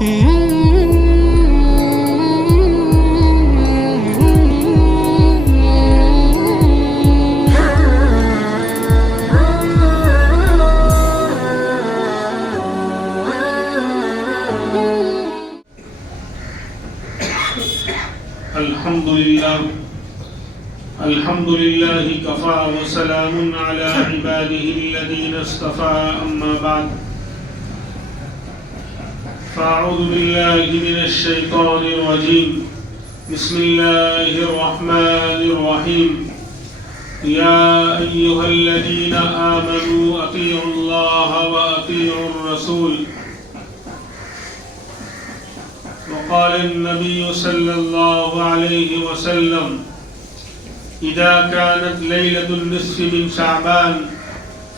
الحمد لله كفى وسلام على عباده الذين اصطفى أما بعد فأعوذ بالله من الشيطان الرجيم بسم الله الرحمن الرحيم يا أيها الذين آمنوا أطيعوا الله وأطيعوا الرسول وقال النبي صلى الله عليه وسلم إذا كانت ليلة النصف من شعبان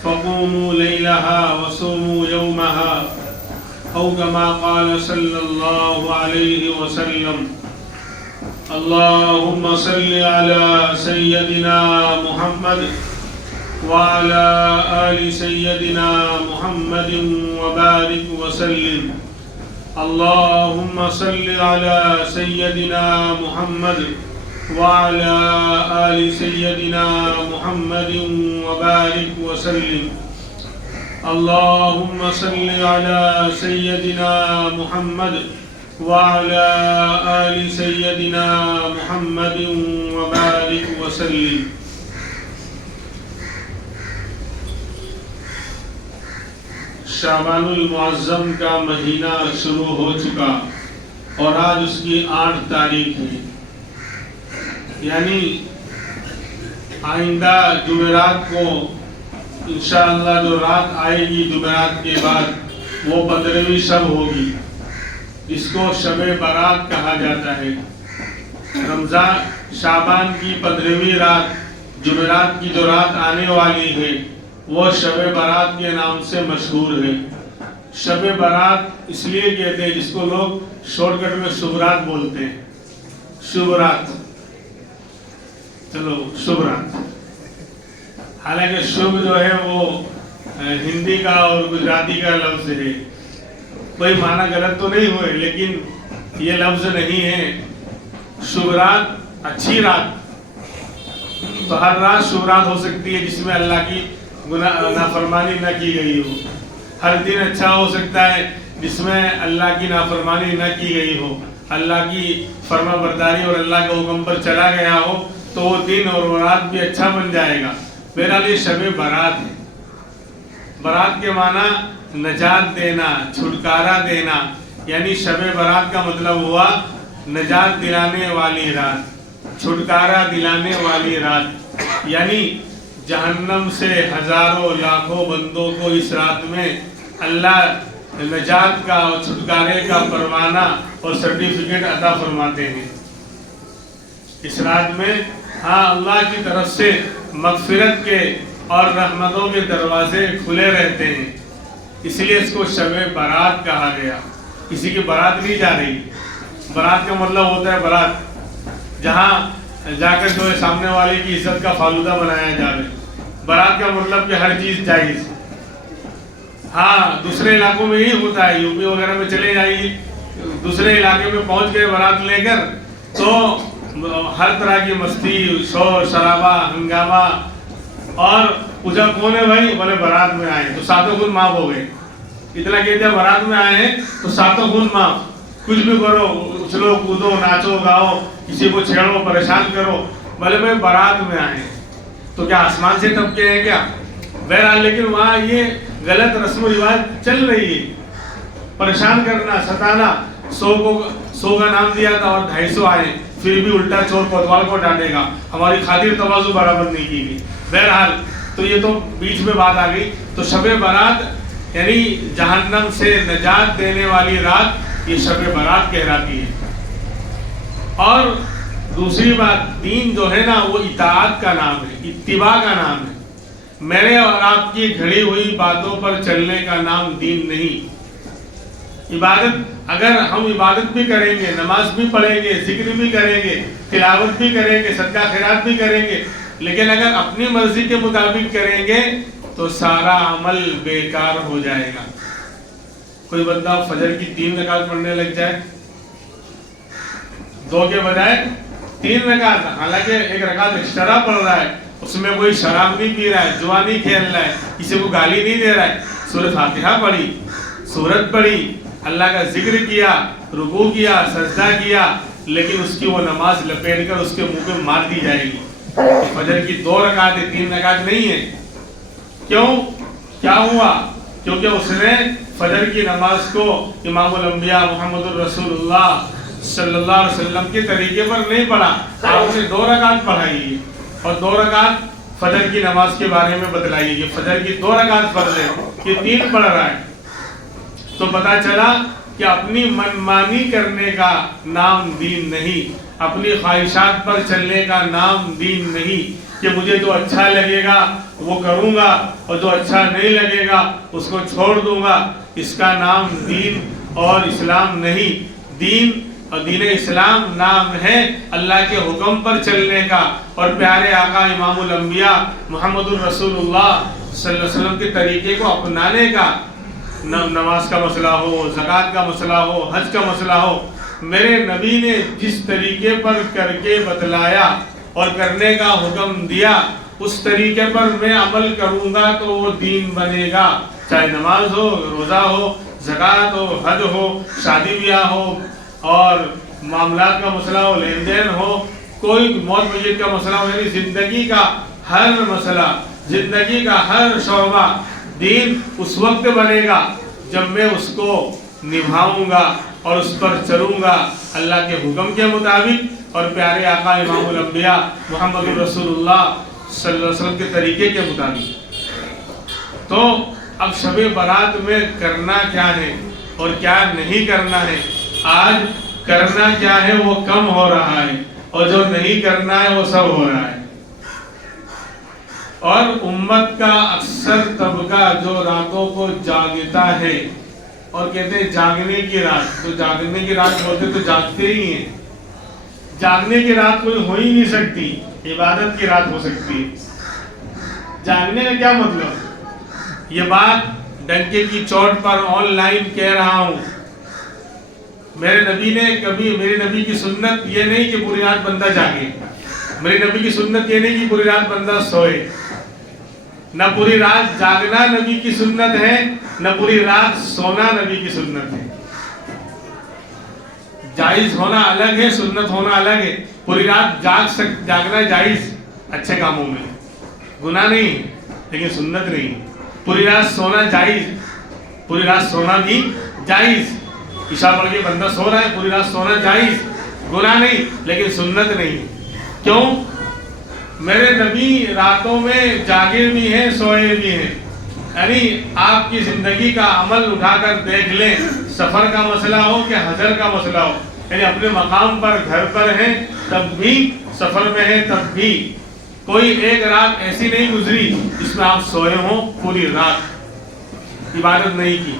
فقوموا ليلها وصوموا يومها أو كما قال صلى الله عليه وسلم اللهم صل على سيدنا محمد وعلى آل سيدنا محمد وبارك وسلم اللهم صل على سيدنا محمد وعلى آل سيدنا محمد وبارك وسلم اللهم صل على سيدنا محمد وعلى آل سيدنا محمد وبارك وسلم. شعبان المعظم کا مہینہ شروع ہو چکا اور آج اس کی 8 تاریخ ہے، یعنی آئندہ جمعرات کو انشاءاللہ جو رات آئے گی جمعرات کے بعد وہ 15ویں شب ہوگی، جس کو شب برات کہا جاتا ہے. رمضان شعبان کی 15ویں رات جمعرات کی جو رات آنے والی ہے وہ شب برات کے نام سے مشہور ہے. شب برات اس لیے کہتے ہیں جس کو لوگ شارٹ کٹ میں شبرات بولتے ہیں. شبرات، چلو شبرات. حالانکہ شب جو ہے وہ ہندی کا اور گجراتی کا لفظ ہے، کوئی معنی غلط تو نہیں ہوئے لیکن یہ لفظ نہیں ہے. شبرات اچھی رات، تو ہر رات شبرات ہو سکتی ہے جس میں اللہ کی نافرمانی نہ کی گئی ہو. ہر دن اچھا ہو سکتا ہے جس میں اللہ کی نافرمانی نہ کی گئی ہو، اللہ کی فرما برداری اور اللہ کے حکم پر چلا گیا ہو، تو وہ دن اور وہ رات بھی اچھا بن جائے گا. بہرحال یہ شب برات ہے. برات کے معنی نجات دینا، چھٹکارا دینا، یعنی شب برات کا مطلب ہوا نجات دلانے والی رات، چھٹکارا دلانے والی رات. یعنی جہنم سے ہزاروں لاکھوں بندوں کو اس رات میں اللہ نجات کا اور چھٹکارے کا پروانہ اور سرٹیفکیٹ عطا فرماتے ہیں. اس رات میں اللہ کی طرف سے مغفرت کے اور رحمتوں کے دروازے کھلے رہتے ہیں، اس لیے اس کو شب برات کہا گیا. کسی کی برات نہیں جا رہی. برات کا مطلب ہوتا ہے برات جہاں جا کر جو ہے سامنے والے کی عزت کا فالودہ بنایا جاوے. برات کا مطلب کہ ہر چیز جائز. دوسرے علاقوں میں یہی ہوتا ہے، یو پی وغیرہ میں چلے جائیے، دوسرے علاقے میں پہنچ گئے برات لے کر تو ہر طرح کی مستی، شور شرابہ، ہنگامہ. اور پوچھا کون ہے بھائی؟ بولے برات میں آئے تو 7 خون معاف ہو گئے. اتنا کہتے ہیں برات میں آئے ہیں تو 7 خون معاف. کچھ بھی کرو، اچھلو کودو، ناچو گاؤ، کسی کو چھیڑو، پریشان کرو، بولے بھائی برات میں آئے ہیں. تو کیا آسمان سے ٹپکے ہیں کیا؟ بہرحال لیکن وہاں یہ غلط رسم و رواج چل رہی ہے. پریشان کرنا، ستانا. 100 کا نام دیا تھا اور 250 آئے، پھر بھی الٹا چور کوتوال کو ڈانٹے گا. ہماری خاطر تواضع برابر نہیں کی گئی. بہرحال تو یہ تو بیچ میں بات آ گئی. تو شب برات یعنی جہنم سے نجات دینے والی رات، یہ شب برات کہلاتی ہے. اور دوسری بات، دین جو ہے نا وہ اطاعت کا نام ہے، اتباع کا نام ہے. میرے اور آپ کی گھڑی ہوئی باتوں پر چلنے کا نام دین نہیں. عبادت، اگر ہم عبادت بھی کریں گے، نماز بھی پڑھیں گے، ذکر بھی کریں گے، تلاوت بھی کریں گے، صدقہ خیرات بھی کریں گے، لیکن اگر اپنی مرضی کے مطابق کریں گے تو سارا عمل بیکار ہو جائے گا. کوئی بندہ فجر کی 3 رکعت پڑھنے لگ جائے، 2 کے بجائے 3 رکعت، حالانکہ 1 رکعت ایکسٹرا پڑھ رہا ہے، اس میں کوئی شراب نہیں پی رہا ہے، جوا نہیں کھیل رہا ہے، کسی کو گالی نہیں دے رہا ہے، سورۃ فاتحہ پڑھی، سورت پڑھی، اللہ کا ذکر کیا، رکوع کیا، سجدہ کیا، لیکن اس کی وہ نماز لپیٹ کر اس کے منہ پہ مار دی جائے گی۔ فجر کی 2 رکعت ہے، 3 رکعت نہیں ہے۔ کیوں؟ کیا ہوا؟ کیونکہ اس نے فجر کی نماز کو امام الانبیاء محمد الرسول اللہ صلی اللہ علیہ وسلم کے طریقے پر نہیں پڑھا، آپ نے 2 رکعت پڑھائی ہے، اور 2 رکعت فجر کی نماز کے بارے میں بتلائی کہ فجر کی 2 رکعت پڑھ لے، یہ 3 پڑھ رہا ہے۔ تو پتا چلا کہ اپنی منمانی کرنے کا نام دین نہیں، اپنی خواہشات پر چلنے کا نام دین نہیں، کہ مجھے جو اچھا لگے گا وہ کروں گا اور جو اچھا نہیں لگے گا اس کو چھوڑ دوں گا، اس کا نام دین اور اسلام نہیں۔ دین اور دین اسلام نام ہے اللہ کے حکم پر چلنے کا اور پیارے آقا امام الانبیاء محمد الرسول اللہ صلی اللہ علیہ وسلم کے طریقے کو اپنانے کا۔ نماز کا مسئلہ ہو، زکوٰۃ کا مسئلہ ہو، حج کا مسئلہ ہو، میرے نبی نے جس طریقے پر کر کے بتلایا اور کرنے کا حکم دیا، اس طریقے پر میں عمل کروں گا تو وہ دین بنے گا۔ چاہے نماز ہو، روزہ ہو، زکوٰۃ ہو، حج ہو، شادی بیاہ ہو، اور معاملات کا مسئلہ ہو، لین دین ہو، کوئی موت میت کا مسئلہ ہو، یعنی زندگی کا ہر مسئلہ، زندگی کا ہر شعبہ دین اس وقت بنے گا جب میں اس کو نبھاؤں گا اور اس پر چلوں گا اللہ کے حکم کے مطابق اور پیارے آقا امام الانبیاء محمد رسول اللہ صلی اللہ علیہ وسلم کے طریقے کے مطابق۔ تو اب شب برات میں کرنا کیا ہے اور کیا نہیں کرنا ہے؟ آج کرنا کیا ہے وہ کم ہو رہا ہے، اور جو نہیں کرنا ہے وہ سب ہو رہا ہے۔ اور امت کا اکثر طبقہ جو راتوں کو جاگتا ہے اور کہتے ہیں جاگنے کی رات، تو جاگنے کی رات بولتے تو جاگتے ہی ہیں۔ جاگنے کی رات کوئی ہو ہی نہیں سکتی، عبادت کی رات ہو سکتی ہے۔ جاگنے کا کیا مطلب؟ یہ بات ڈنکے کی چوٹ پر آن لائن کہہ رہا ہوں، میرے نبی نے کبھی، میرے نبی کی سنت یہ نہیں کہ پوری رات بندہ جاگے، میرے نبی کی سنت یہ نہیں کہ پوری رات بندہ سوئے، نہ پوری رات جاگنا نبی کی سنت ہے، نہ پوری رات سونا نبی کی سنت ہے۔ جائز ہونا الگ ہے، سنت ہونا الگ ہے۔ پوری رات جاگنا جائز اچھے کاموں میں، گناہ نہیں لیکن سنت نہیں۔ پوری رات سونا جائز، پوری رات سونا بھی جائز، عشاء پڑھ کے بندہ سو رہا ہے، پوری رات سونا جائز، گناہ نہیں لیکن سنت نہیں۔ کیوں؟ میرے نبی راتوں میں جاگے بھی ہیں، سوئے بھی ہیں۔ یعنی آپ کی زندگی کا عمل اٹھا کر دیکھ لیں، سفر کا مسئلہ ہو کہ حضر کا مسئلہ ہو، یعنی اپنے مقام پر گھر پر ہیں تب بھی، سفر میں ہیں تب بھی، کوئی ایک رات ایسی نہیں گزری جس میں آپ سوئے ہوں پوری رات عبادت نہیں کی،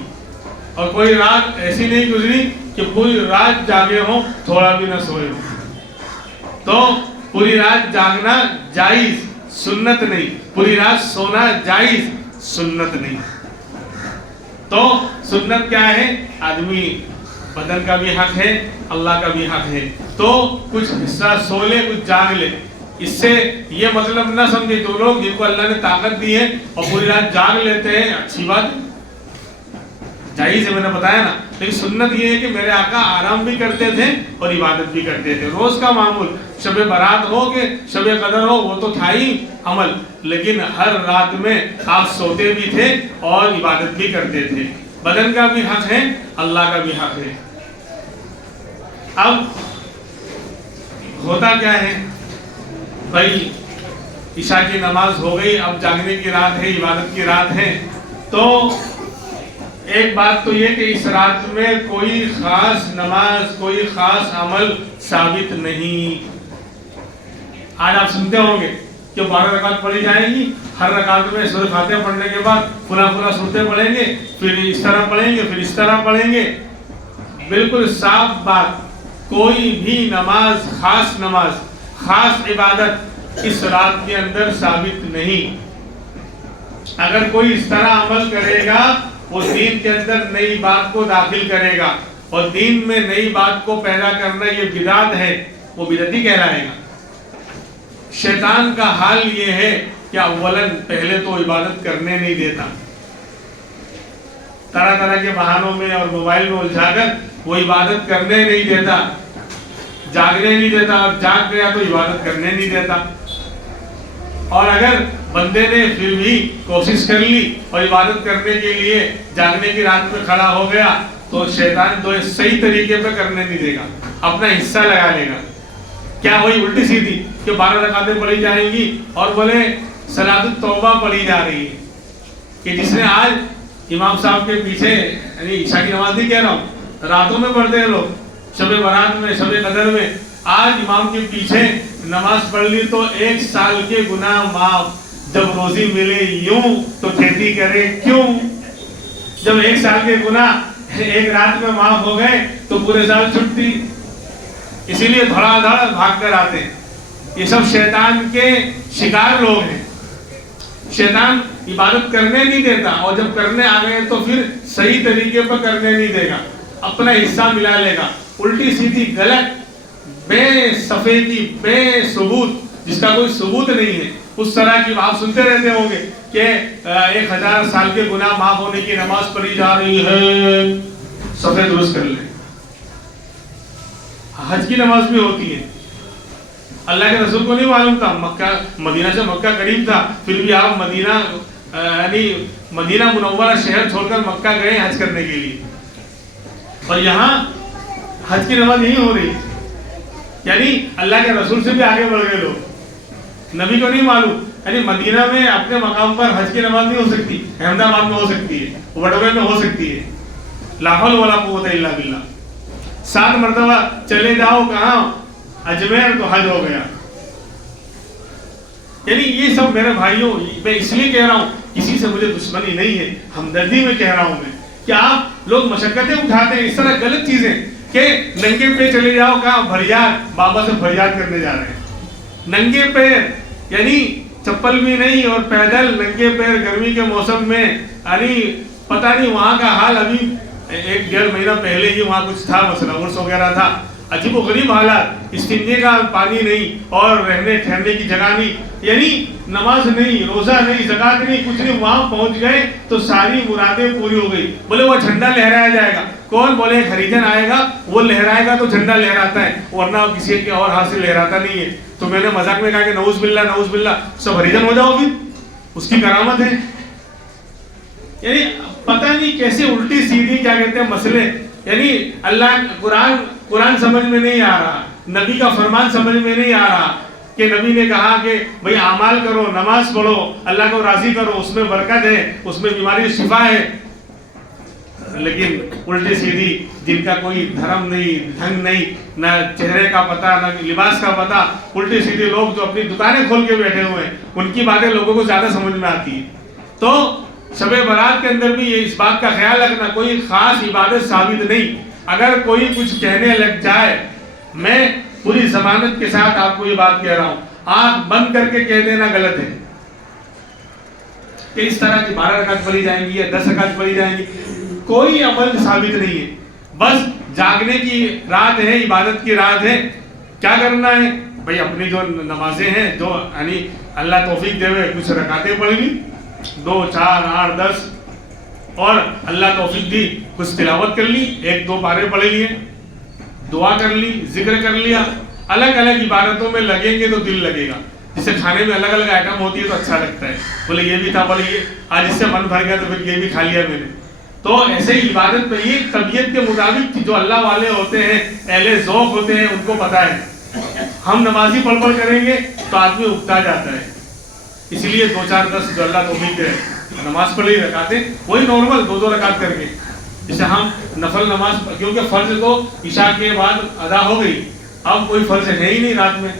اور کوئی رات ایسی نہیں گزری کہ پوری رات جاگے ہوں تھوڑا بھی نہ سوئے ہوں۔ تو پوری رات جاگنا جائز، سنت نہیں، پوری رات سونا جائز، سنت نہیں۔ تو سنت کیا ہے؟ آدمی بدن کا بھی حق ہے، اللہ کا بھی حق ہے، تو کچھ حصہ سو لے، کچھ جاگ لے۔ اس سے یہ مطلب نہ سمجھے جو لوگ جن کو اللہ نے طاقت دی ہے اور پوری رات جاگ لیتے ہیں، اچھی بات ہے، جائز ہے، میں نے بتایا نا، لیکن سنت یہ ہے کہ میرے آقا آرام بھی کرتے تھے اور عبادت بھی کرتے تھے۔ روز کا معمول شب برات ہو کہ شب قدر ہو وہ تو تھا ہی عمل، لیکن ہر رات میں آپ سوتے بھی تھے اور عبادت بھی کرتے تھے۔ بدن کا بھی حق ہے، اللہ کا بھی حق ہے۔ اب ہوتا کیا ہے بھائی، عشاء کی نماز ہو گئی، اب جاگنے کی رات ہے، عبادت کی رات ہے، تو ایک بات تو یہ کہ اس رات میں کوئی خاص نماز، کوئی خاص عمل ثابت نہیں۔ آج آپ سنتے ہوں گے کہ 12 رکعت پڑھی جائیں گی، ہر رکعت میں سورۃ فاتحہ پڑھنے کے بعد فلاں صورتیں پڑھیں گے، پھر اس طرح پڑھیں گے، پھر اس طرح پڑھیں گے۔ بالکل صاف بات، کوئی بھی نماز، خاص عبادت اس رات کے اندر ثابت نہیں۔ اگر کوئی اس طرح عمل کرے گا وہ دین کے اندر نئی بات کو داخل کرے گا، اور دین میں نئی بات کو پیدا کرنا یہ بدعت ہے، وہ بدعتی کہلائے گا۔ شیطان کا حال یہ ہے کہ اولاً پہلے تو عبادت کرنے نہیں دیتا، طرح طرح کے بہانوں میں اور موبائل میں الجھا کر وہ عبادت کرنے نہیں دیتا، جاگنے نہیں دیتا، اور جاگ گیا تو عبادت کرنے نہیں دیتا۔ اور اگر بندے نے پھر بھی کوشش کر لی اور عبادت کرنے کے لیے جاگنے کی رات میں کھڑا ہو گیا تو شیطان تو صحیح طریقے پہ کرنے نہیں دے گا، اپنا حصہ لگا لے گا۔ کیا وہی الٹی سیدھی کہ 12 رکعتیں پڑھی جائیں گی اور بولے صلاۃ التوبہ پڑھی جا رہی ہے، کہ جس نے آج امام صاحب کے پیچھے، یعنی عشاء کی نماز نہیں کہہ رہا ہوں، راتوں میں پڑھتے ہیں لوگ، شب برات میں، شب قدر میں، آج امام کے پیچھے نماز پڑھ لی تو 1 سال کے گناہ معاف، جب روزی ملے یوں تو کھیتی کرے کیوں، جب 1 سال کے گناہ ایک رات میں معاف ہو گئے تو پورے سال چھٹتی، اسی لیے دھڑا دھڑ بھاگ کر آتے ہیں۔ یہ سب شیطان کے شکار لوگ ہیں۔ شیطان عبادت کرنے نہیں دیتا، اور جب کرنے آ گئے تو پھر صحیح طریقے پر کرنے نہیں دے گا، اپنا حصہ ملا لے گا، الٹی سیدھی غلط بے صفے کی بے ثبوت، جس کا کوئی ثبوت نہیں ہے، اس طرح کی آپ سنتے رہتے ہوں گے کہ 1000 سال کے گناہ معاف ہونے کی نماز پڑھی جا رہی ہے، صفے درست کر لیں۔ حج کی نماز بھی ہوتی ہے، اللہ کے رسول کو نہیں معلوم تھا، مدینہ سے مکہ قریب تھا، پھر بھی آپ مدینہ منورہ شہر چھوڑ کر مکہ گئے حج کرنے کے لیے، اور یہاں حج کی نماز نہیں ہو رہی، یعنی اللہ کے رسول سے بھی آگے بڑھ گئے لوگ، نبی کو نہیں معلوم۔ یعنی مدینہ میں اپنے مقام پر حج کی نماز نہیں ہو سکتی، احمد آباد میں ہو سکتی ہے، وڈوے میں ہو سکتی ہے، لا حول ولا قوت الا باللہ۔ 7 مرتبہ چلے جاؤ کہاں، اجمیر تو حج ہو گیا۔ یعنی یہ سب میرے بھائیوں، میں اس لیے کہہ رہا ہوں، کسی سے مجھے دشمنی نہیں ہے، ہمدردی میں کہہ رہا ہوں میں، کہ آپ لوگ مشقتیں اٹھاتے ہیں اس طرح غلط چیزیں، کہ ننگے پہ چلے جاؤ کہاں، بھریات، بابا سے بھریات کرنے جا رہے ہیں، ننگے پیر، یعنی چپل بھی نہیں اور پیدل ننگے پیر گرمی کے موسم میں، یعنی پتہ نہیں وہاں کا حال، ابھی 1-1.5 مہینہ پہلے ہی وہاں کچھ تھا مسئلہ، عرس وغیرہ تھا، عجیب و غریب حالات، استنجے کا پانی نہیں اور رہنے ٹھہرنے کی جگہ نہیں، یعنی نماز نہیں، روزہ نہیں، زکات نہیں، کچھ نہیں، وہاں پہنچ گئے تو ساری مرادیں پوری ہو گئی۔ بولے وہ جھنڈا لہرایا جائے گا، کون؟ بولے ایک ہریجن آئے گا، وہ لہرائے گا تو جھنڈا لہراتا ہے، ورنہ کسی کے اور ہاتھ سے لہراتا نہیں ہے۔ تو میں نے مذاق میں کہا کہ نعوذ باللہ نعوذ باللہ، سب ہریجن ہو جاؤ، بھی اس کی کرامت ہے۔ یعنی پتہ نہیں کیسے الٹی سیدھی کیا کہتے ہیں مسئلے، یعنی اللہ قرآن سمجھ میں نہیں آ رہا، نبی کا فرمان سمجھ میں نہیں آ رہا، کہ نبی نے کہا کہ بھئی اعمال کرو، نماز پڑھو، اللہ کو راضی کرو، اس میں برکت ہے، اس میں بیماری شفا ہے، لیکن الٹی سیدھی جن کا کوئی دھرم نہیں، ڈھنگ نہیں، نہ چہرے کا پتہ، نہ لباس کا پتہ، الٹی سیدھی لوگ جو اپنی دکانیں کھول کے بیٹھے ہوئے ہیں، ان کی باتیں لوگوں کو زیادہ سمجھ میں آتی ہے۔ تو شب برات کے اندر بھی یہ اس بات کا خیال رکھنا، کوئی خاص عبادت ثابت نہیں، اگر کوئی کچھ کہنے لگ جائے، میں پوری ضمانت کے ساتھ آپ کو یہ بات کہہ رہا ہوں، آنکھ بند کر کے کہہ دینا غلط ہے کہ اس طرح کی 12 رکعت پڑھی جائیں گی یا 10 رکعت پڑھی جائیں گی، کوئی عمل ثابت نہیں ہے، بس جاگنے کی رات ہے، عبادت کی رات ہے، کیا کرنا ہے بھئی، اپنی جو نمازیں ہیں، جو یعنی اللہ توفیق دے ہوئے کچھ رکعتیں پڑھ لی، 2 4 8 10، اور اللہ توفیق دی کچھ تلاوت کر لی، 1-2 پارے پڑھ لیے، دعا کر لی، ذکر کر لیا، الگ الگ عبادتوں میں لگیں گے تو دل لگے گا، جسے کھانے میں الگ الگ آئٹم ہوتی ہے تو اچھا لگتا ہے، بولے یہ بھی تھا، بولے یہ آج اس سے من بھر گیا تو پھر یہ بھی کھا لیا میں نے۔ تو ایسے ہی عبادت میں یہ طبیعت کے مطابق جو اللہ والے ہوتے ہیں، اہل ذوق ہوتے ہیں، ان کو پتہ ہے، ہم نمازی پڑھ کریں گے تو آدمی اکتا جاتا ہے، اسی لیے 2 4 10 جو اللہ توفیق دے نماز پڑھ لی رکعتیں، وہی نارمل 2 2 رکعت کر کے، جسے ہم نفل نماز، کیونکہ فرض تو عشاء کے بعد ادا ہو گئی، اب کوئی فرض ہے ہی نہیں رات میں،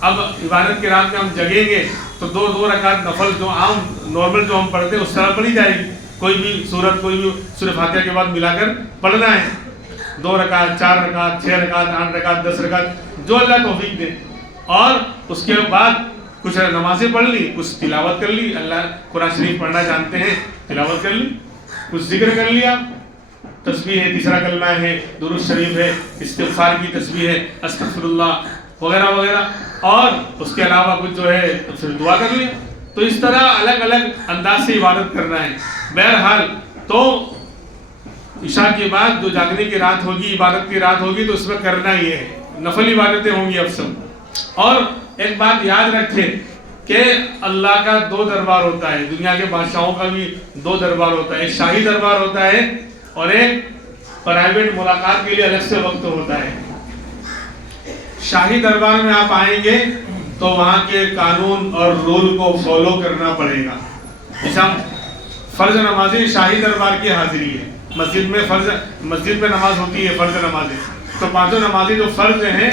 اب عبادت کے رات میں ہم جگیں گے تو 2 2 رکعت نفل جو عام نارمل جو ہم پڑھتے ہیں اس طرح پڑھی جائے گی، کوئی بھی سورت، کوئی بھی سورہ فاتحہ کے بعد ملا کر پڑھنا ہے، 2 رکعت 4 رکعت 6 رکعت 8 رکعت 10 رکعت جو اللہ توفیق دے، اور اس کے بعد کچھ نمازیں پڑھ لی، کچھ تلاوت کر لی، اللہ قرآن شریف پڑھنا جانتے ہیں، تلاوت کر لی، کچھ ذکر کر لیا، تسبیح ہے، تیسرا کلمہ ہے، درود شریف ہے، استغفار کی تسبیح ہے، استغفر اللہ وغیرہ وغیرہ، اور اس کے علاوہ کچھ جو ہے پھر دعا کر لیا. تو اس طرح الگ الگ انداز سے عبادت کرنا ہے. بہرحال تو عشاء کے بعد جو جاگنے کی رات ہوگی، عبادت کی رات ہوگی، تو اس میں کرنا یہ ہے، نفل عبادتیں ہوں گی اب سب. اور ایک بات یاد رکھیں کہ اللہ کا دو دربار ہوتا ہے، دنیا کے بادشاہوں کا بھی دو دربار ہوتا ہے. ایک شاہی دربار ہوتا ہے اور ایک پرائیویٹ ملاقات کے لیے الگ سے وقت ہوتا ہے. شاہی دربار میں آپ آئیں گے تو وہاں کے قانون اور رول کو فالو کرنا پڑے گا. جیسے ہم فرض نمازی شاہی دربار کی حاضری ہے، مسجد میں نماز ہوتی ہے فرض نمازیں، تو پانچوں نمازی جو فرض ہیں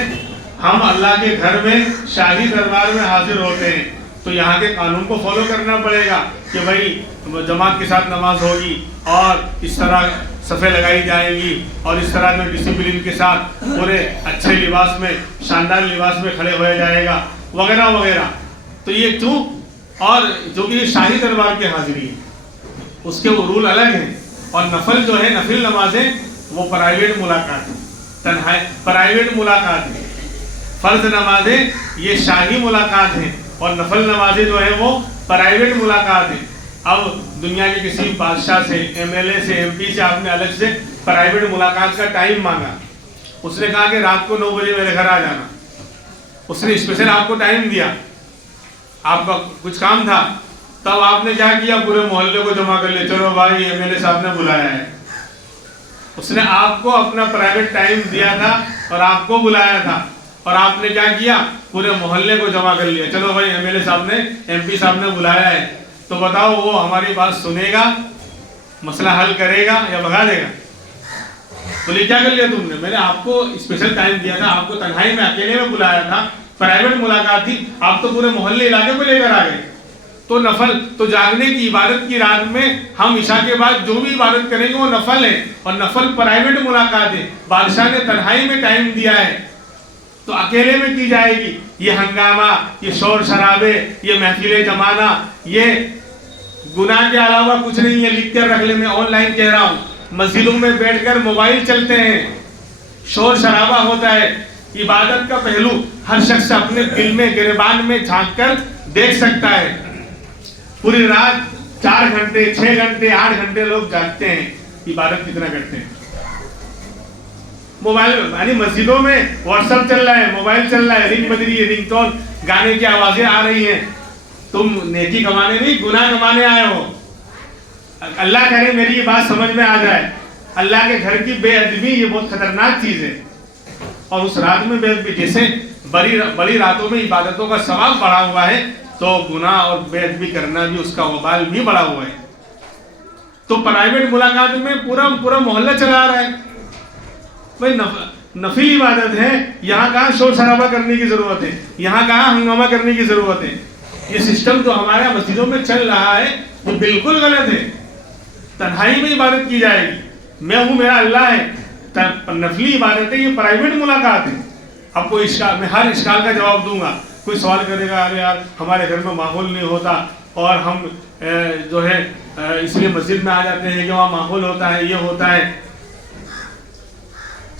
ہم اللہ کے گھر میں شاہی دربار میں حاضر ہوتے ہیں، تو یہاں کے قانون کو فالو کرنا پڑے گا کہ بھائی جماعت کے ساتھ نماز ہوگی اور اس طرح صفیں لگائی جائیں گی اور اس طرح جو ڈسپلن کے ساتھ پورے اچھے لباس میں، شاندار لباس میں کھڑے ہویا جائے گا وغیرہ وغیرہ. تو یہ کیوں؟ اور جو کہ شاہی دربار کی حاضری ہے اس کے وہ رول الگ ہیں. اور نفل جو ہے، نفل نمازیں وہ پرائیویٹ ملاقات ہے، تنہائی پرائیویٹ ملاقات ہے. فرض نمازیں یہ شاہی ملاقات ہیں اور نفل نمازیں جو ہیں وہ پرائیویٹ ملاقات ہیں. اب دنیا کے کسی بادشاہ سے، ایم ایل اے سے، ایم پی سے آپ نے الگ سے پرائیویٹ ملاقات کا ٹائم مانگا، اس نے کہا کہ رات کو 9 بجے میرے گھر آ جانا، اس نے اسپیشل آپ کو ٹائم دیا، آپ کا کچھ کام تھا، تب آپ نے کیا کیا؟ پورے محلے کو جمع کر لیا، چلو بھائی ایم ایل اے صاحب نے بلایا ہے. اس نے آپ کو اپنا پرائیویٹ ٹائم دیا تھا اور آپ کو بلایا تھا، اور آپ نے کیا کیا؟ پورے محلے کو جمع کر لیا، چلو بھائی ایم ایل اے صاحب نے، ایم پی صاحب نے بلایا ہے. تو بتاؤ وہ ہماری بات سنے گا، مسئلہ حل کرے گا یا بھگا دے گا؟ بولے کیا کر لیا تم نے؟ میں نے آپ کو اسپیشل ٹائم دیا تھا، آپ کو تنہائی میں اکیلے میں بلایا تھا، پرائیویٹ ملاقات تھی، آپ تو پورے محلے علاقے کو لے کر آ گئے. تو نفل، تو جاگنے کی عبادت کی رات میں ہم عشاء کے بعد جو بھی عبادت کریں گے وہ نفل ہے، اور نفل پرائیویٹ ملاقات ہے. بادشاہ نے تنہائی میں ٹائم دیا ہے تو اکیلے میں کی جائے گی. یہ ہنگامہ، یہ شور شرابے، یہ محفلیں جمانا، یہ گناہ کے علاوہ کچھ نہیں ہے. لکھ کر رکھ لیں، میں آن لائن کہہ رہا ہوں، مسجدوں میں بیٹھ کر موبائل چلتے ہیں، شور شرابہ ہوتا ہے. عبادت کا پہلو ہر شخص اپنے دل میں، گریبان میں جھانک کر دیکھ سکتا ہے. پوری رات 4 گھنٹے 6 گھنٹے 8 گھنٹے لوگ جاگتے ہیں، عبادت کتنا کرتے ہیں؟ موبائل، یعنی مسجدوں میں واٹس ایپ چل رہا ہے، موبائل چل رہا ہے، رنگ بدری ہے، رنگ ٹون، گانے کی آوازیں آ رہی ہیں. تم نیکی کمانے نہیں، گناہ کمانے آئے ہو. اللہ کرے میری یہ بات سمجھ میں آ جائے. اللہ کے گھر کی بے ادبی یہ بہت خطرناک چیز ہے. اور اس رات میں بے ادبی، جیسے بڑی راتوں میں عبادتوں کا ثواب بڑھا ہوا ہے، تو گناہ اور بے ادبی کرنا بھی، اس کا وبال بھی بڑھا ہوا ہے. تو پرائیویٹ ملاقات میں پورا محلہ چلا رہا ہے. بھائی نفل عبادت ہے، یہاں کہاں شور شرابہ کرنے کی ضرورت ہے، یہاں کہاں ہنگامہ کرنے کی ضرورت ہے. یہ سسٹم جو ہمارے مسجدوں میں چل رہا ہے وہ بالکل غلط ہے. تنہائی میں عبادت کی جائے گی، میں ہوں، میرا اللہ ہے. نفلی عبادت ہے، یہ پرائیویٹ ملاقات ہے. اب کوئی اشکال، میں ہر اشکال کا جواب دوں گا. کوئی سوال کرے گا، ارے یار ہمارے گھر میں ماحول نہیں ہوتا اور ہم جو ہے اس لیے مسجد میں آ جاتے ہیں کہ وہاں ماحول ہوتا ہے، یہ ہوتا ہے.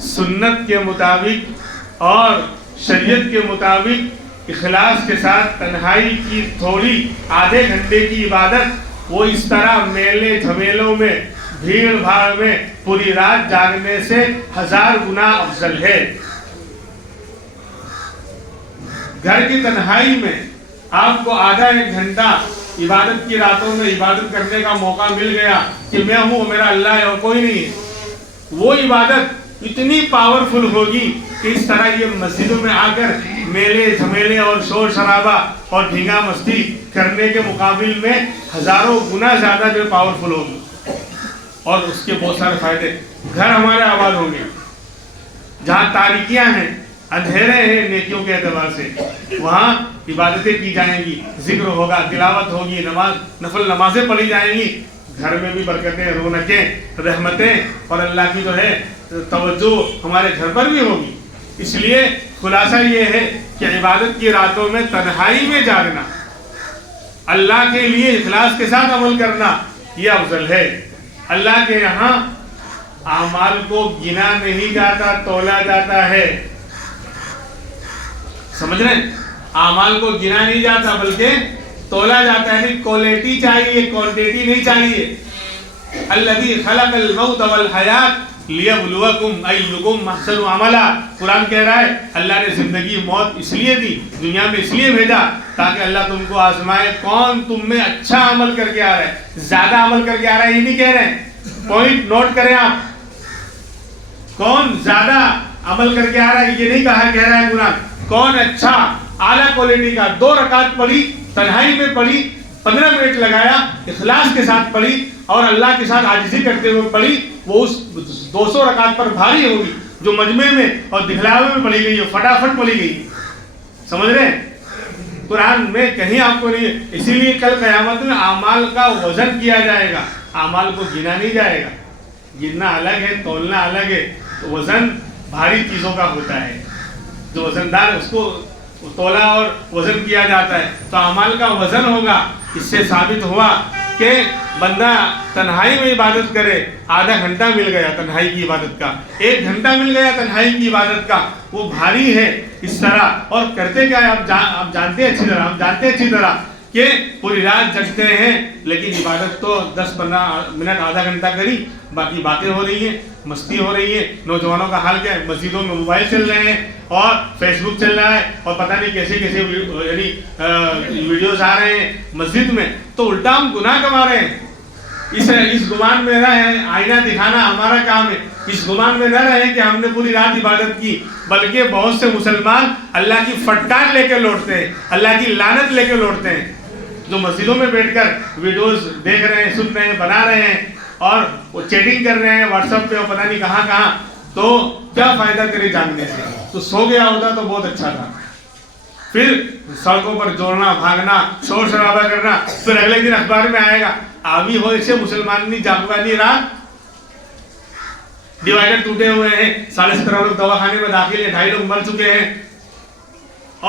سنت کے مطابق اور شریعت کے مطابق اخلاص کے ساتھ تنہائی کی تھوڑی آدھے گھنٹے کی عبادت وہ اس طرح میلے جھمیلوں میں، بھیڑ بھاڑ میں پوری رات جاگنے سے 1000 گنا افضل ہے. گھر کی تنہائی میں آپ کو آدھا ایک گھنٹہ عبادت کی راتوں میں عبادت کرنے کا موقع مل گیا کہ میں ہوں، میرا اللہ ہے اور کوئی نہیں ہے. وہ عبادت اتنی پاورفل ہوگی کہ اس طرح یہ مسجدوں میں آ کر میلے جھمیلے اور شور شرابہ اور ڈھینگا مستی کرنے کے مقابل میں 1000 گنا زیادہ جو پاورفل ہوگی. اور اس کے بہت سارے فائدے. گھر ہمارے آباد ہوں گے، جہاں تاریکیاں ہیں، اندھیرے ہیں نیکیوں کے اعتبار سے، وہاں عبادتیں کی جائیں گی، ذکر ہوگا، تلاوت ہوگی، نفل نمازیں پڑھی جائیں گی. گھر میں بھی برکتیں، رونقیں، رحمتیں اور اللہ کی جو ہے توجہ ہمارے گھر پر بھی ہوگی. اس لیے خلاصہ یہ ہے کہ عبادت کی راتوں میں تنہائی میں جاگنا، اللہ کے لیے اخلاص کے ساتھ عمل کرنا، یہ افضل ہے. اللہ کے یہاں اعمال کو گنا نہیں جاتا، تولا جاتا ہے. سمجھ رہے ہیں؟ اعمال کو گنا نہیں جاتا بلکہ تولا جاتا ہے. کوالٹی چاہیے، کوانٹیٹی نہیں چاہیے. الذی خلق الموت والحیات لیبلوکم ایکم احسن عملا. قرآن کہہ رہا ہے اللہ نے زندگی موت اس لیے دی، دنیا میں اس لیے بھیجا تاکہ اللہ تم کو آزمائے کون تم میں اچھا عمل کر کے آ رہا ہے، زیادہ عمل کر کے آ رہا ہے. یہ نہیں کہہ رہے ہیں، پوائنٹ نوٹ کریں آپ، کون زیادہ عمل کر کے آ رہا ہے یہ نہیں کہہ رہا ہے قرآن. کون اچھا اعلیٰ کوالٹی کا. 2 رکعت پڑھی، تنہائی میں پڑھی، 15 منٹ لگایا، اخلاص کے ساتھ پڑھی اور اللہ کے ساتھ عاجزی کرتے ہوئے پڑھی، وہ اس 200 رکعت پر بھاری ہوگی جو مجمع میں اور دکھلاوے میں پڑھی گئی ہے، فٹافٹ پڑھی گئی. سمجھ رہے ہیں؟ قرآن میں کہیں آپ کو نہیں ہے. اسی لیے کل قیامت میں اعمال کا وزن کیا جائے گا، اعمال کو گنا نہیں جائے گا. گننا الگ ہے، تولنا الگ ہے. وزن بھاری چیزوں کا ہوتا ہے، جو وزندار اس کو تولا اور وزن کیا جاتا ہے. تو اعمال کا وزن ہوگا. اس سے ثابت ہوا کہ بندہ تنہائی میں عبادت کرے، آدھا گھنٹہ مل گیا تنہائی کی عبادت کا، 1 گھنٹہ مل گیا تنہائی کی عبادت کا، وہ بھاری ہے. اس طرح اور کرتے کیا ہے آپ جانتے ہیں اچھی طرح، ہم جانتے ہیں اچھی طرح کہ پوری رات جگتے ہیں لیکن عبادت تو 10-15 منٹ آدھا گھنٹہ کری، باقی باتیں ہو رہی ہیں، مستی ہو رہی ہے. نوجوانوں کا حال کیا ہے؟ مسجدوں میں موبائل چل رہے ہیں اور فیس بک چل رہا ہے اور پتہ نہیں کیسے کیسے یعنی ویڈیوز آ رہے ہیں مسجد میں. تو الٹا ہم گناہ کما رہے ہیں. اس گمان میں نہ رہیں، آئینہ دکھانا ہمارا کام ہے. اس گمان میں نہ رہیں کہ ہم نے پوری رات عبادت کی، بلکہ بہت سے مسلمان اللہ کی فٹکار لے کے لوٹتے ہیں، اللہ کی لعنت لے کے لوٹتے ہیں. جو مسجدوں میں بیٹھ کر ویڈیوز دیکھ رہے ہیں، سن رہے ہیں، بنا رہے ہیں اور وہ چیٹنگ کر رہے ہیں واٹس ایپ پہ اور پتہ نہیں کہاں کہاں. تو کیا فائدہ تیرے جاننے سے؟ تو سو گیا ہوتا تو بہت اچھا تھا. پھر سڑکوں پر جوڑنا، بھاگنا، شور شرابہ کرنا، پھر اگلے دن اخبار میں آئے گا آوی ہو اسے مسلمان نہیں جاگوانی رات، ڈیوائڈر ٹوٹے ہوئے ہیں، 17.5 لوگ دواخانے میں داخل ہیں، 2.5 لوگ مر چکے ہیں،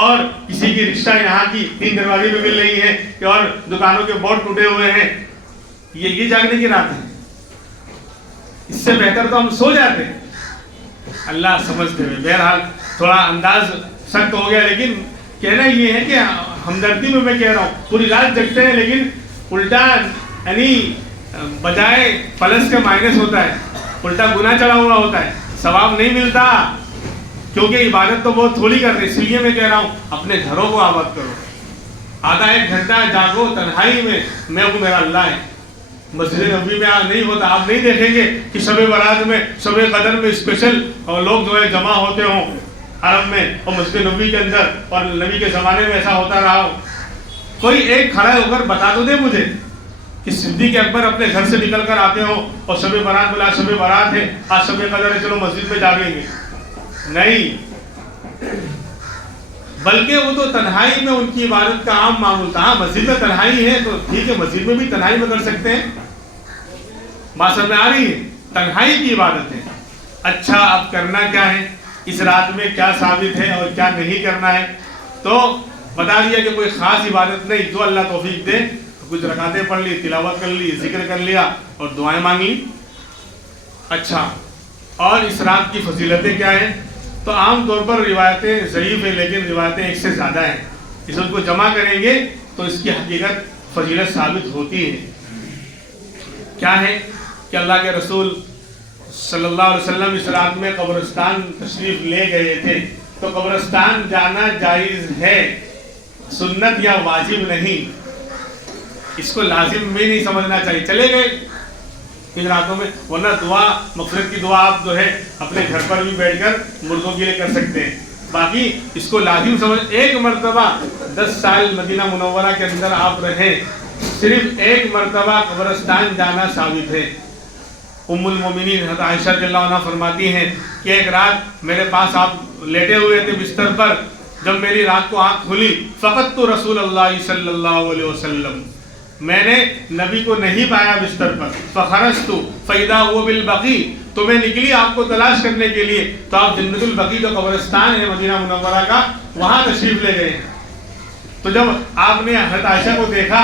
اور کسی کی رکشہ یہاں کی 3 دروازے پہ مل رہی ہے اور دکانوں کے بورڈ ٹوٹے ہوئے ہیں. یہ جاگنے کی رات ہے. اس سے بہتر تو ہم سو جاتے ہیں اللہ سمجھتے ہوئے. بہرحال تھوڑا انداز سخت ہو گیا، لیکن کہنا یہ ہے کہ ہمدردی میں کہہ رہا ہوں پوری رات جگتے ہیں لیکن الٹا یعنی بجائے پلس کے مائنس ہوتا ہے، الٹا گناہ چڑھا ہوا ہوتا ہے، ثواب نہیں ملتا. کیونکہ عبادت تو بہت تھوڑی کر رہے. اس لیے میں کہہ رہا ہوں اپنے گھروں کو آباد کرو، آدھا 1 گھنٹہ جاگو تنہائی میں. میں ہوں، میرا اللہ ہے. مسجد نبوی میں نہیں ہوتا. آپ نہیں دیکھیں گے کہ شب برات میں، شب قدر میں اسپیشل اور لوگ جو ہے جمع ہوتے ہوں حرم میں اور مسجد نبوی کے اندر، اور نبی کے زمانے میں ایسا ہوتا رہا ہو. کوئی ایک کھڑا ہو کر بتا تو دے مجھے کہ صدیق اکبر اپنے گھر سے نکل کر آتے ہوں اور شب برات بولا شب برات ہے، آج شب قدر ہے، چلو مسجد میں جاگیں گے. نہیں، بلکہ وہ تو تنہائی میں ان کی عبادت کا عام معمول تھا. ہاں مسجد میں تنہائی ہے تو ٹھیک ہے، مسجد میں بھی تنہائی میں کر سکتے ہیں. بات سمجھ میں آ رہی ہے؟ تنہائی کی عبادت ہے. اچھا اب کرنا کیا ہے، اس رات میں کیا ثابت ہے اور کیا نہیں کرنا ہے. تو بتا دیا کہ کوئی خاص عبادت نہیں، جو اللہ توفیق دے. کچھ رکعتیں پڑھ لی، تلاوت کر لی، ذکر کر لیا اور دعائیں مانگ لی. اچھا، اور اس رات کی فضیلتیں کیا ہیں؟ تو عام طور پر روایتیں ضعیف ہیں، لیکن روایتیں 1 سے زیادہ ہیں. اس کو جمع کریں گے تو اس کی حقیقت فضیلت ثابت ہوتی ہے. کیا ہے کہ اللہ کے رسول صلی اللہ علیہ وسلم اس رات میں قبرستان تشریف لے گئے تھے. تو قبرستان جانا جائز ہے، سنت یا واجب نہیں. اس کو لازم میں نہیں سمجھنا چاہیے. چلے گئے ان راتوں میں، ورنہ دعا مغفرت کی دعا آپ جو ہے اپنے گھر پر بھی بیٹھ کر مردوں کے لیے کر سکتے ہیں. باقی اس کو لازم سمجھ. 1 مرتبہ 10 سال مدینہ منورہ کے اندر آپ رہیں، صرف 1 مرتبہ قبرستان جانا ثابت ہے. ام المومنین حضرت عائشہ رضی اللہ عنہا فرماتی ہیں کہ ایک رات میرے پاس آپ لیٹے ہوئے تھے بستر پر. جب میری رات کو آنکھ کھلی، فقط تو رسول اللہ صلی اللہ علیہ وسلم، میں نے نبی کو نہیں پایا بستر پر. فخرجت فاذا هو بالبقیع، تو میں نکلی آپ کو تلاش کرنے کے لیے. تو آپ جنت البقیع جو قبرستان ہے مدینہ منورہ کا، وہاں تشریف لے گئے. تو جب آپ نے حضرت عائشہ کو دیکھا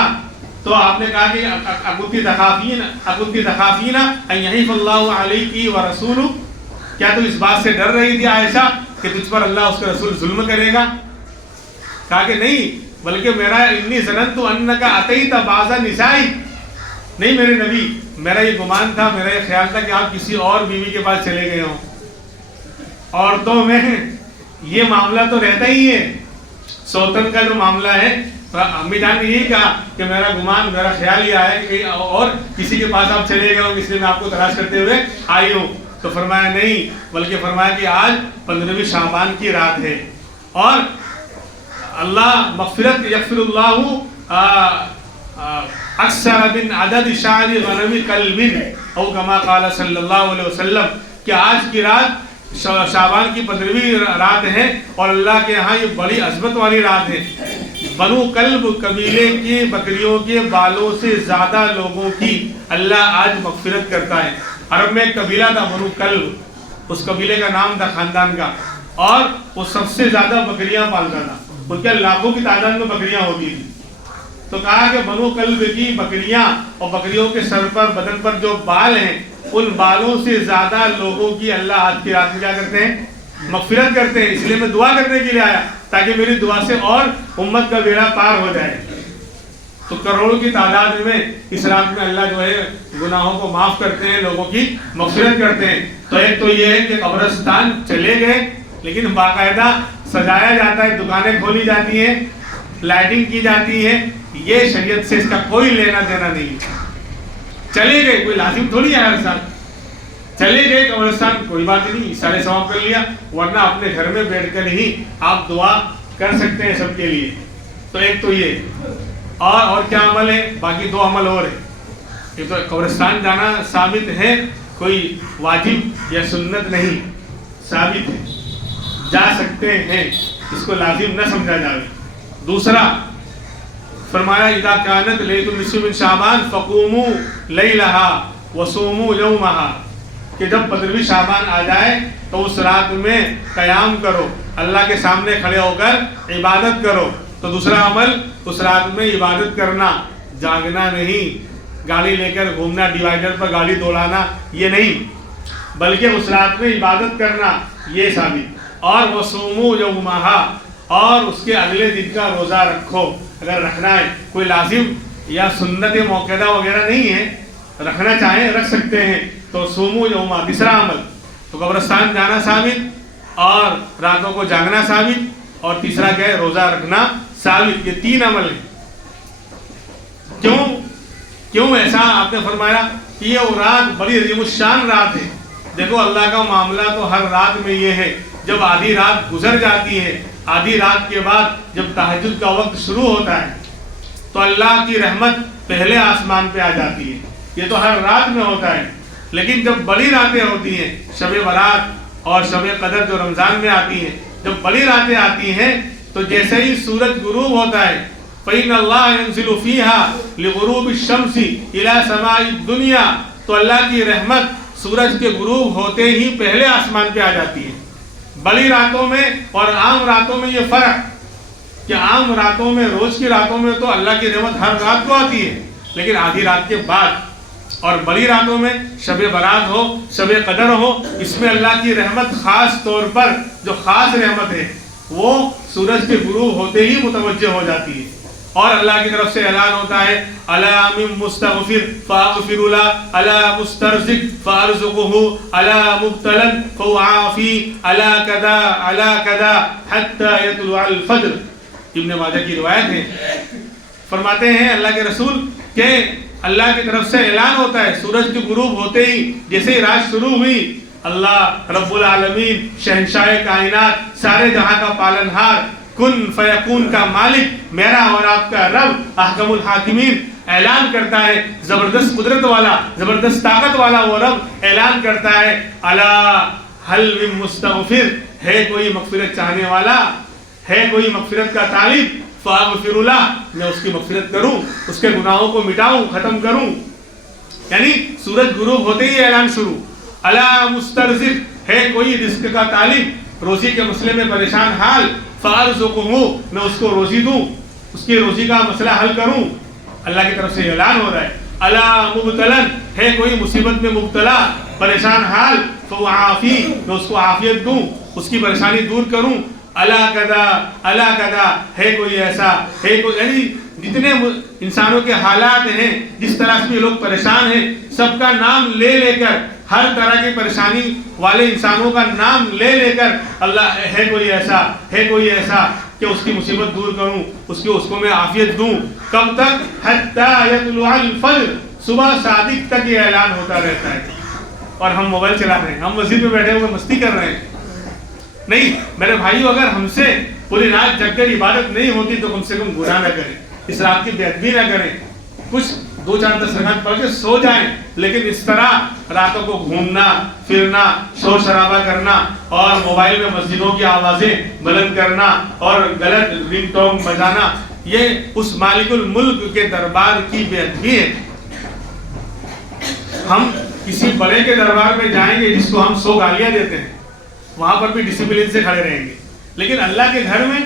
تو آپ نے کہا کہ اکنتی تخافین ان یحیف اللہ علیک ورسولہ، کیا تو اس بات سے ڈر رہی تھی عائشہ کہ تجھ پر اللہ اس کا رسول ظلم کرے گا؟ کہا کہ نہیں، بلکہ میرا انی ظننت انک اتیت بعض نسائی، نہیں میرے نبی، میرا یہ گمان تھا، میرا یہ خیال تھا کہ آپ کسی اور بیوی کے پاس چلے گئے ہوں۔ عورتوں میں یہ معاملہ تو رہتا ہی ہے، سوتن کا جو معاملہ ہے، امی جان نے یہی کہا کہ میرا گمان، میرا خیال یہ آیا کہ اور کسی کے پاس آپ چلے گئے ہوں، اس لیے میں آپ کو تلاش کرتے ہوئے آئی ہوں۔ تو فرمایا نہیں، بلکہ فرمایا کہ آج 15ویں شعبان کی رات ہے، اور اللہ مغفرت یغفر اللہ اکثر من عدد شعر غنم کلب او کما قال صلی اللہ علیہ وسلم، کہ آج کی رات شعبان کی 15ویں رات ہے اور اللہ کے ہاں یہ بڑی عظمت والی رات ہے۔ بنو کلب قبیلے کی بکریوں کے بالوں سے زیادہ لوگوں کی اللہ آج مغفرت کرتا ہے۔ عرب میں ایک قبیلہ تھا بنو کلب، اس قبیلے کا نام تھا خاندان کا، اور وہ سب سے زیادہ بکریاں پالتا تھا، ان کے لاکھوں کی تعداد میں بکریاں ہوتی تھی۔ تو کہا کہ بنو کلب کی بکریاں اور بکریوں کے سر پر، بدن پر جو بال ہیں، ان بالوں سے زیادہ لوگوں کی اللہ آج کی رات میں کیا کرتے ہیں؟ مغفرت کرتے ہیں۔ اس لیے میں دعا کرنے کے لیے آیا تاکہ میری دعا سے اور امت کا بیڑا پار ہو جائے۔ تو کروڑوں کی تعداد میں اس رات میں اللہ جو ہے گناہوں کو معاف کرتے ہیں، لوگوں کی مغفرت کرتے ہیں۔ تو ایک تو یہ ہے کہ قبرستان چلے گئے، لیکن باقاعدہ سجایا جاتا ہے، دکانیں کھولی جاتی ہیں، لائٹنگ کی جاتی ہے، یہ شریعت سے اس کا کوئی لینا دینا نہیں۔ چلے گئے، کوئی لازم تھوڑی ہے ہر سال چلے گئے قبرستان، کوئی بات نہیں، سارے ثواب کر لیا، ورنہ اپنے گھر میں بیٹھ کر ہی آپ دعا کر سکتے ہیں سب کے لیے۔ تو ایک تو یہ، اور کیا عمل ہے؟ باقی 2 عمل اور ہیں۔ یہ تو قبرستان جانا ثابت ہے، کوئی واجب یا سنت نہیں، ثابت ہے، جا سکتے ہیں، اس کو لازم نہ سمجھا جائے۔ دوسرا فرمایا اذا كانت ليلة النصف من شعبان فقوموا ليلها وصوموا يومها، کہ جب 15ویں شعبان آ جائے تو اس رات میں قیام کرو، اللہ کے سامنے کھڑے ہو کر عبادت کرو۔ تو دوسرا عمل اس رات میں عبادت کرنا، جاگنا نہیں، گاڑی لے کر گھومنا، ڈیوائیڈر پر گاڑی دوڑانا، یہ نہیں، بلکہ اس رات میں عبادت کرنا، یہ ثابت۔ اور وصوموا یومہا، اور اس کے اگلے دن کا روزہ رکھو اگر رکھنا ہے، کوئی لازم یا سنت موقعہ وغیرہ نہیں ہے، رکھنا چاہیں رکھ سکتے ہیں۔ تو سومو یوما، تیسرا عمل تو قبرستان جانا ثابت، اور راتوں کو جاگنا ثابت، اور تیسرا کیا ہے؟ روزہ رکھنا ثابت۔ یہ 3 عمل ہیں۔ کیوں ایسا آپ نے فرمایا؟ کہ یہ رات بڑی عظیم الشان رات ہے۔ دیکھو اللہ کا معاملہ تو ہر رات میں یہ ہے، جب آدھی رات گزر جاتی ہے، آدھی رات کے بعد جب تہجد کا وقت شروع ہوتا ہے تو اللہ کی رحمت پہلے آسمان پہ آ جاتی ہے۔ یہ تو ہر رات میں ہوتا ہے، لیکن جب بڑی راتیں ہوتی ہیں، شب برات اور شب قدر جو رمضان میں آتی ہیں، جب بڑی راتیں آتی ہیں تو جیسے ہی سورج غروب ہوتا ہے، فَإِنَّ اللَّهَ يَنزِلُ فِيهَا لِغُرُوبِ الشَّمْسِ إِلَى سَمَاءِ الدُّنْيَا، تو اللہ کی رحمت سورج کے غروب ہوتے ہی پہلے آسمان پہ آ جاتی ہے۔ بڑی راتوں میں اور عام راتوں میں یہ فرق کہ عام راتوں میں، روز کی راتوں میں تو اللہ کی رحمت ہر رات کو آتی ہے، لیکن آدھی رات کے بعد، اور بڑی راتوں میں شب برات ہو، شب قدر ہو، اس میں اللہ کی رحمت خاص طور پر جو خاص رحمت ہے وہ سورج کے غروب ہوتے ہی متوجہ ہو جاتی ہے، اور اللہ کی طرف سے اعلان ہوتا ہے الا من مستغفر فاغفر له، الا مسترزق فارزقه، الا مبتلا فاعافي، الا كذا الا كذا حتى يطلع الفجر۔ ابن ماجہ کی روایت ہے، فرماتے ہیں اللہ کے رسول کہ اللہ کی طرف سے اعلان ہوتا ہے سورج کے غروب ہوتے ہی، جیسے ہی رات شروع ہوئی، اللہ رب العالمین شہنشاہ کائنات، سارے جہاں کا پالنہار، کن فیکون کا مالک، میرا اور آپ کا رب، احکم الحاکمین اعلان کرتا ہے، زبردست قدرت والا، زبردست طاقت والا وہ رب اعلان کرتا ہے الا حل من مستغفر، ہے کوئی مغفرت چاہنے والا، ہے کوئی مغفرت کا طالب، فاغفر له، میں اس کی مغفرت کروں، اس کے گناہوں کو مٹاؤں، ختم کروں۔ یعنی سورج غروب ہوتے ہی اعلان شروع۔ الا مسترزق، ہے کوئی رزق کا طالب، روزی کے مسئلے میں پریشان حال، فارزقه، میں اس کو روزی دوں، اس کی روزی کا مسئلہ حل کروں۔ اللہ کی طرف سے اعلان ہو رہا ہے الا مبتلن ہے کوئی مصیبت میں مبتلا پریشان حال تو عافی میں اس کو عافیت دوں اس کی پریشانی دور کروں الا کدا ہے کوئی ایسا ہے کوئی یعنی جتنے انسانوں کے حالات ہیں جس طرح سے لوگ پریشان ہیں سب کا نام لے لے کر ہر طرح کی پریشانی والے انسانوں کا نام لے لے کر اللہ ہے کوئی ایسا کہ اس کی مصیبت دور کروں اس کو میں عافیت دوں کب تک حتی یطلع الفجر صبح صادق تک یہ اعلان ہوتا رہتا ہے اور ہم موبائل چلا رہے ہیں ہم مسجد میں بیٹھے ہوئے مستی کر رہے ہیں نہیں میرے بھائیو اگر ہم سے پوری رات جگ کر عبادت نہیں ہوتی تو کم سے کم گناہ نہ کریں اس رات کی بے ادبی نہ کریں کچھ 2-4 رکعت پڑھ کے سو جائیں لیکن اس طرح راتوں کو گھومنا پھرنا شور شرابہ کرنا اور موبائل میں مسجدوں کی آوازیں بلند کرنا اور غلط رنگ ٹون بجانا یہ اس مالک الملک کے دربار کی بے ادبی ہے ہم کسی بڑے کے دربار میں جائیں گے جس کو ہم 100 گالیاں دیتے ہیں وہاں پر بھی ڈسپلن سے کھڑے رہیں گے لیکن اللہ کے گھر میں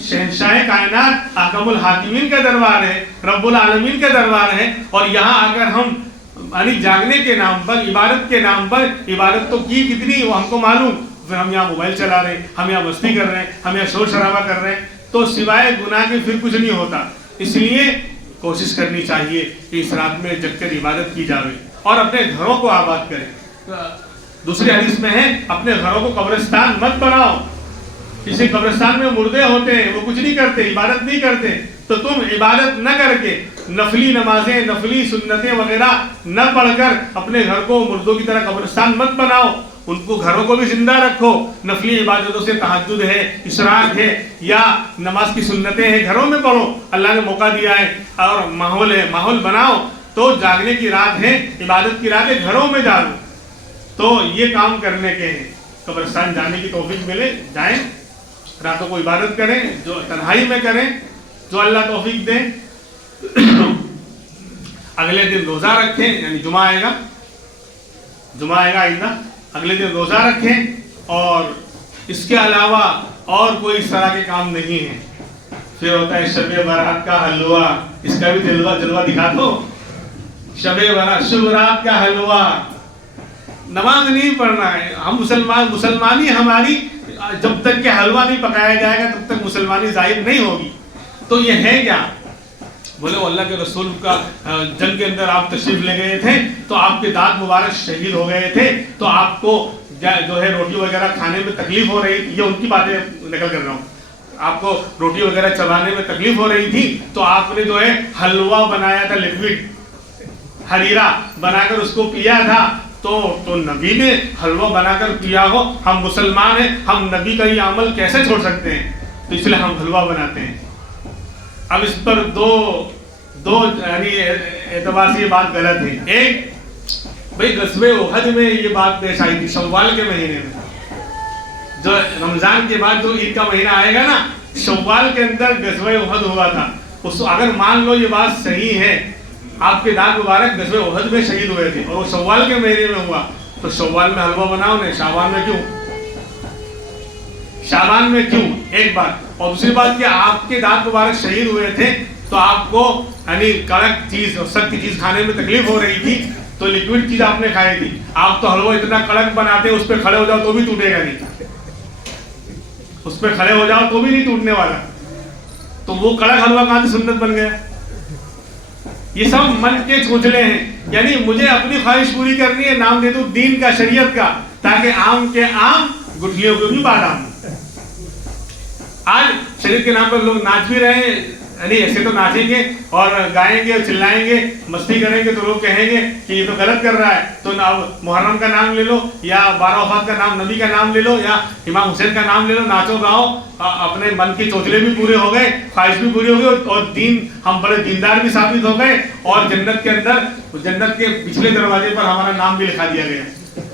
شہنشاہ کائنات احکم الحاکمین کا دربار ہے رب العالمین کا دربار ہے اور یہاں آ کر ہم یعنی جاگنے کے نام پر عبادت کے نام پر عبادت تو کی کتنی وہ ہم کو معلوم پھر ہم یہاں موبائل چلا رہے ہیں ہم یہاں مستی کر رہے ہیں ہم یہاں شور شرابہ کر رہے ہیں تو سوائے گناہ کے پھر کچھ نہیں ہوتا اس لیے کوشش کرنی چاہیے کہ اس رات میں جگ کر عبادت کی جاوے اور اپنے گھروں کو آباد کریں دوسری حدیث میں ہے اپنے گھروں کو قبرستان مت بناؤ کسی قبرستان میں مردے ہوتے ہیں وہ کچھ نہیں کرتے عبادت نہیں کرتے تو تم عبادت نہ کر کے نفلی نمازیں نفلی سنتیں وغیرہ نہ پڑھ کر اپنے گھر کو مردوں کی طرح قبرستان مت بناؤ ان کو گھروں کو بھی زندہ رکھو نفلی عبادتوں سے تہجد ہے اشراق ہے یا نماز کی سنتیں ہیں گھروں میں پڑھو اللہ نے موقع دیا ہے اور ماحول ہے ماحول بناؤ تو جاگنے کی رات ہے عبادت کی رات ہے گھروں میں جاگو تو یہ کام کرنے کے ہیں قبرستان جانے کی توفیق ملے جائیں راتوں کو عبادت کریں جو تنہائی میں کریں جو اللہ توفیق دے اگلے دن روزہ رکھیں یعنی جمعہ آئے گا آئندہ اگلے دن روزہ رکھیں اور اس کے علاوہ اور کوئی اس طرح کے کام نہیں ہے پھر ہوتا ہے شب برات کا حلوہ اس کا بھی جلوہ دکھا دو شب برات کا حلوہ نماز نہیں پڑھنا ہے ہم مسلمانی ہماری جب تک کہ حلوہ نہیں پکایا جائے گا تب تک مسلمانی ظاہر نہیں ہوگی تو یہ ہے کیا بولے وہ اللہ کے رسول کا جنگ کے اندر آپ تشریف لے گئے تھے تو آپ کے دانت مبارک شہید ہو گئے تھے تو آپ کو جو ہے روٹی وغیرہ کھانے میں تکلیف ہو رہی یہ ان کی باتیں نقل کر رہا ہوں آپ کو روٹی وغیرہ چبانے میں تکلیف ہو رہی تھی تو آپ نے جو ہے حلوہ بنایا تھا لیکوڈ ہریرا بنا کر اس کو پیا تھا تو نبی نے حلوہ بنا کر پیا ہو ہم مسلمان ہیں ہم نبی کا یہ عمل کیسے چھوڑ سکتے ہیں تو اس لیے ہم حلوہ بناتے ہیں اب اس پر دو یعنی اعتبار سے یہ بات غلط ہے ایک بھئی غزوہ احد میں یہ بات پیش آئی تھی شوال کے مہینے میں جو رمضان کے بعد جو عید کا مہینہ آئے گا نا شوال کے اندر غزوہ احد ہوا تھا اگر مان لو یہ بات صحیح ہے آپ کے دانت مبارک غزوہ احد میں شہید ہوئے تھے اور وہ شوال کے مہینے میں ہوا تو شوال میں حلوہ بناؤ نے شعبان میں کیوں ایک بات اور دوسری بات کہ آپ کے دانت مبارک شہید ہوئے تھے تو آپ کو یعنی کڑک چیز اور سخت چیز کھانے میں تکلیف ہو رہی تھی تو لیکوڈ چیز آپ نے کھائی تھی آپ تو حلوہ اتنا کڑک بناتے اس پہ کھڑے ہو جاؤ تو بھی ٹوٹے گا نہیں اس پہ کھڑے ہو جاؤ تو بھی نہیں ٹوٹنے والا تو وہ کڑک حلوہ کہاں سے سنت بن گیا یہ سب من کے چونچلے ہیں یعنی مجھے اپنی خواہش پوری کرنی ہے نام دے دوں دین کا شریعت کا تاکہ عام کے عام گٹھلیوں کو بھی بادام آج شریعت کے نام پر لوگ ناچ بھی رہے ہیں یعنی ایسے تو ناچیں گے اور گائیں گے اور چلائیں گے مستی کریں گے تو لوگ کہیں گے کہ یہ تو غلط کر رہا ہے تو محرم کا نام لے لو یا 12 وفات کا نام نبی کا نام لے لو یا امام حسین کا نام لے لو ناچو گاؤ اپنے من کے چوچلے بھی پورے ہو گئے خواہش بھی پوری ہو گئی اور دین ہم بڑے دیندار بھی ثابت ہو گئے اور جنت کے اندر جنت کے پچھلے دروازے پر ہمارا نام بھی لکھا دیا گیا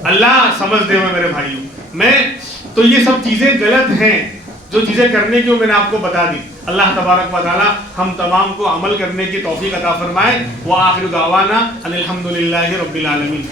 اللہ سمجھ دے ہوئے میرے بھائیوں تو یہ سب چیزیں غلط ہیں جو چیزیں کرنے کی میں نے آپ کو بتا دی اللہ تبارک و تعالی ہم تمام کو عمل کرنے کی توفیق عطا فرمائے وآخر دعوانا ان الحمدللہ رب العالمین